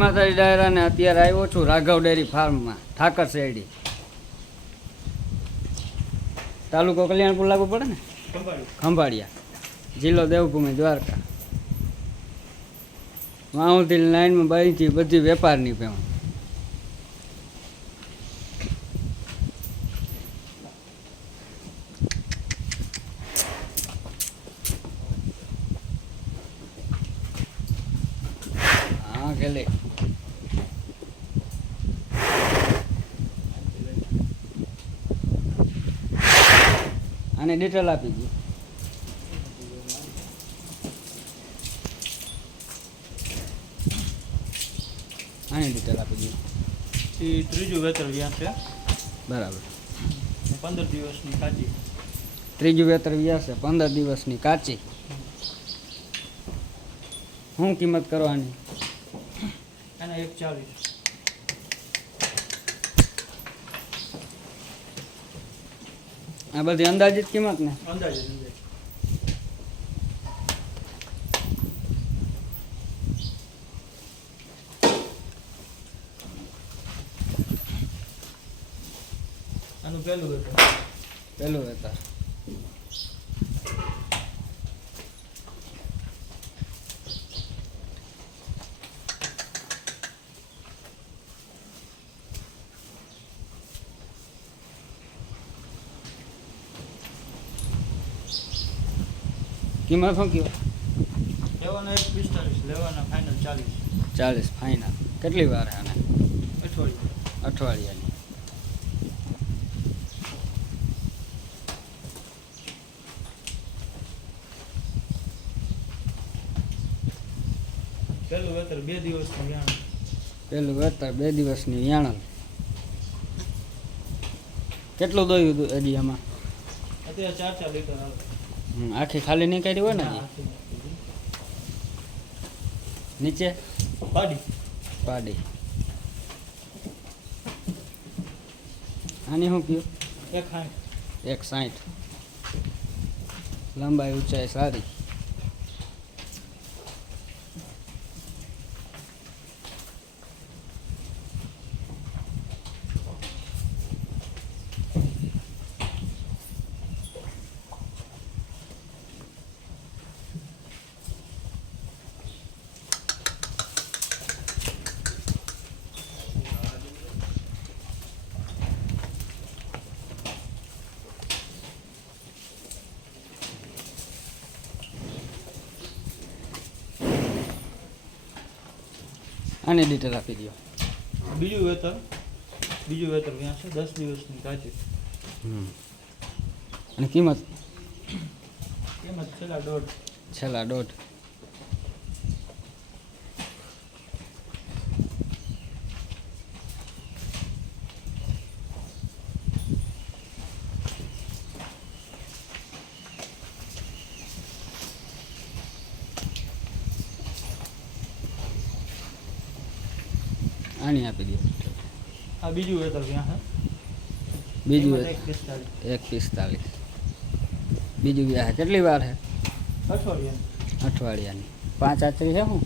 માતાજી ડાયરા ને અત્યારે આવ્યો છું રાઘવ ડેરી ફાર્મમાં ઠાકર શેરડી. તાલુકો કલ્યાણપુર લાગુ પડે ને? ખંભાળિયા. જિલ્લો દેવભૂમિ દ્વારકા. વાહુથી લાઈનમાં બાઈથી બધી વેપારની પેમાં હા ખેલે આને ડિટેલ આપી દઉં. આની ડિટેલ આપી દઉં. એ ત્રીજું વેતર વ્યાસ છે. બરાબર. પંદર દિવસની કાચી. ત્રીજું વેતર વ્યાસ છે પંદર દિવસની કાચી. શું કિંમત કરવાની? એના એક ચાલીસ. આ બધી અંદાજિત કિંમત ને? અંદાજિત અંદાજે આનું પહેલું વેતર પેલું વેતર કિંમત શું કહેવાય? લેવાના એક પિસ્તાલીસ લેવાના ફાઇનલ ચાલીસ. ચાલીસ ફાઇનલ કેટલી વાર આને? અઠવાડિયું. અઠવાડિયાની. પહેલું વેતર બે દિવસનું વ્યાણ. પેલું વેતર બે દિવસની વ્યાણલ કેટલું દોયું હતું હજી એમાં અત્યારે ચાર ચાર લીટર આવે. આખી ખાલી નીકળી હોય ને નીચે? પાડી. પાડી. આની શું કયું એક એક સાઠ. લંબાઈ ઊંચાઈ સારી. આની ડિટેલ આપી દો બીજું વેતર બીજું વેતર વ્યાણ છે? દસ દિવસની કાચી અને કિંમત? કિંમત છેલ્લા દોઢ. છેલ્લા દોઢ. આની આપી દો. આ બીજું વેતર બીજું એક પિસ્તાલીસ. બીજું વ્યાહ કેટલી વાર છે અઠવાડિયા અઠવાડિયાની. પાંચ આચરી છે હું?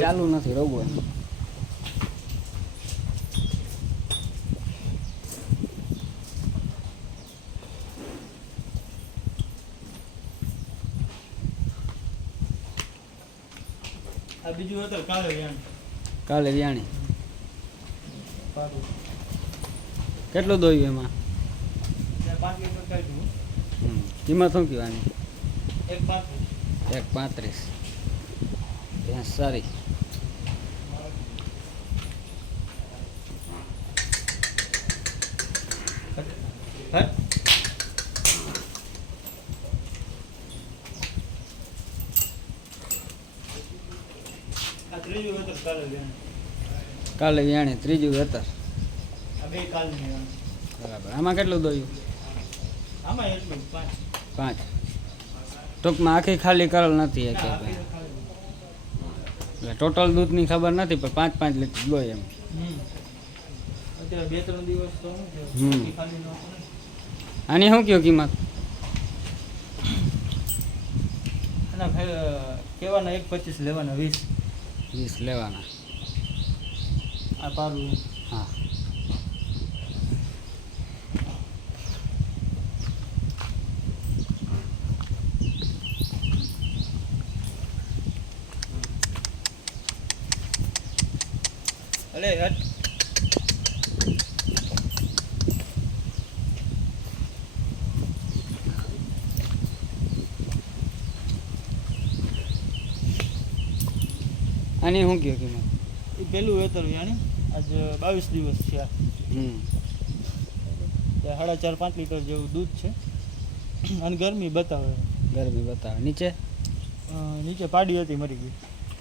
ચાલુ નથી રોગો એમ. આ બીજું હતો કાલે વ્યાણ. કાલે વ્યાણી. પાછું કેટલું દોયું એમાં? ત્યાં. કિંમત શું કહેવાની? એક પાંત્રીસ એક પાંત્રીસ. ભેંસ સારી. હે? ત્રીજું વેતર કાલે વ્યાણે કાલે વ્યાણી ત્રીજું વેતર. બે બરાબર. આમાં કેટલું દોયું? આમાં એટલું પાંચ. પાંચ. ટૂંકમાં આખી ખાલી કરલ નથી એક. એટલે ટોટલ દૂધની ખબર નથી પણ પાંચ પાંચ લીટર દોય એમ. હમ. બે ત્રણ દિવસ તો. આની શું કયો કિંમત? કેવાના એક પચીસ લેવાના વીસ. વીસ લેવાના. આ પારું. હા. અલે હટ. આની શું કહ્યું કિંમત? એ પહેલું વેતર જાણે આજ બાવીસ દિવસ છે સાડા ચાર પાંચ લીટર જેવું દૂધ છે. અને ગરમી બતાવે. ગરમી બતાવે. નીચે? નીચે પાડી હતી મરી ગઈ.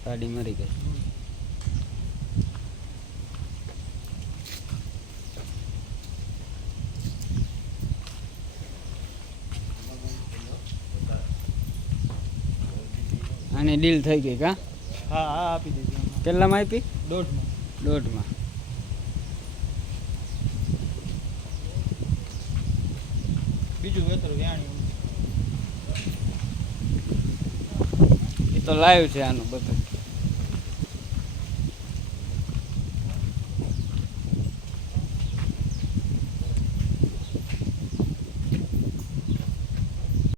પાડી મરી ગઈ. આની ડીલ થઈ ગઈ કા? હા હા આપી દીધી. કેટલામાં આપી? દોઢમાં. દોઢમાં. બીજું વેતર વ્યાણી એ તો લાઈવ છે આનું બધું.